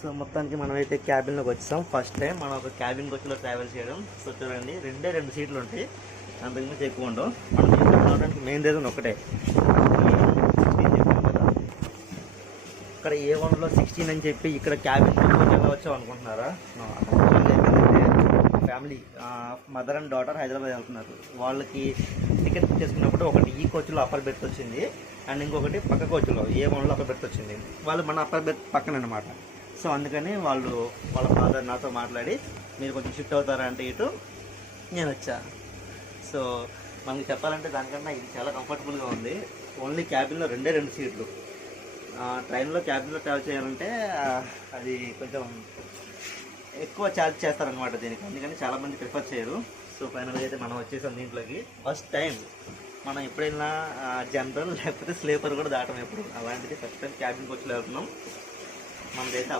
So మొత్తానికి మనమైతే క్యాబిన్లోకి వచ్చాం. ఫస్ట్ టైం మనం ఒక క్యాబిన్ కోచ్లో ట్రావెల్ చేయడం. సో చూడండి, రెండు సీట్లు ఉంటాయి, అంతకుమించి ఎక్కువ ఉండవు. మనం రావడానికి మెయిన్ రీజన్ ఒకటే, 16 చెప్పాను కదా. ఇక్కడ A1లో 16 అని చెప్పి ఇక్కడ క్యాబిన్ కోచ్ ఎలా వచ్చావు అనుకుంటున్నారా? Family mother and daughter Hyderabad వెళ్తున్నారు. వాళ్ళకి టికెట్ బుక్ చేసుకున్నప్పుడు ఒకటి ఈ కోచ్లో అప్పర్ బెర్త్ వచ్చింది, అండ్ ఇంకొకటి పక్క కోచ్లో A1లో అప్పర్ బెర్త్ వచ్చింది. వాళ్ళు మన అప్పర్ బెర్త్ పక్కన అనమాట. సో అందుకని వాళ్ళ ఫాదర్ నాతో మాట్లాడి మీరు కొంచెం షిఫ్ట్ అవుతారా అంటే ఇటు నేను వచ్చా. సో మనకి చెప్పాలంటే దానికన్నా ఇది చాలా కంఫర్టబుల్గా ఉంది. ఓన్లీ క్యాబిన్లో రెండు సీట్లు. ట్రైన్లో క్యాబిన్లో ట్రావెల్ చేయాలంటే అది కొంచెం ఎక్కువ ఛార్జ్ చేస్తారనమాట దీనికి, అందుకని చాలామంది ప్రిఫర్ చేయరు. సో ఫైనల్గా అయితే మనం వచ్చేసాం దీంట్లోకి. ఫస్ట్ టైం మనం ఎప్పుడైనా జనరల్ లేకపోతే స్లీపర్ కూడా దాటం ఎప్పుడు, అలాంటిది ఫస్ట్ టైం క్యాబిన్ కోచ్లో వెళ్తున్నాం. మనదైతే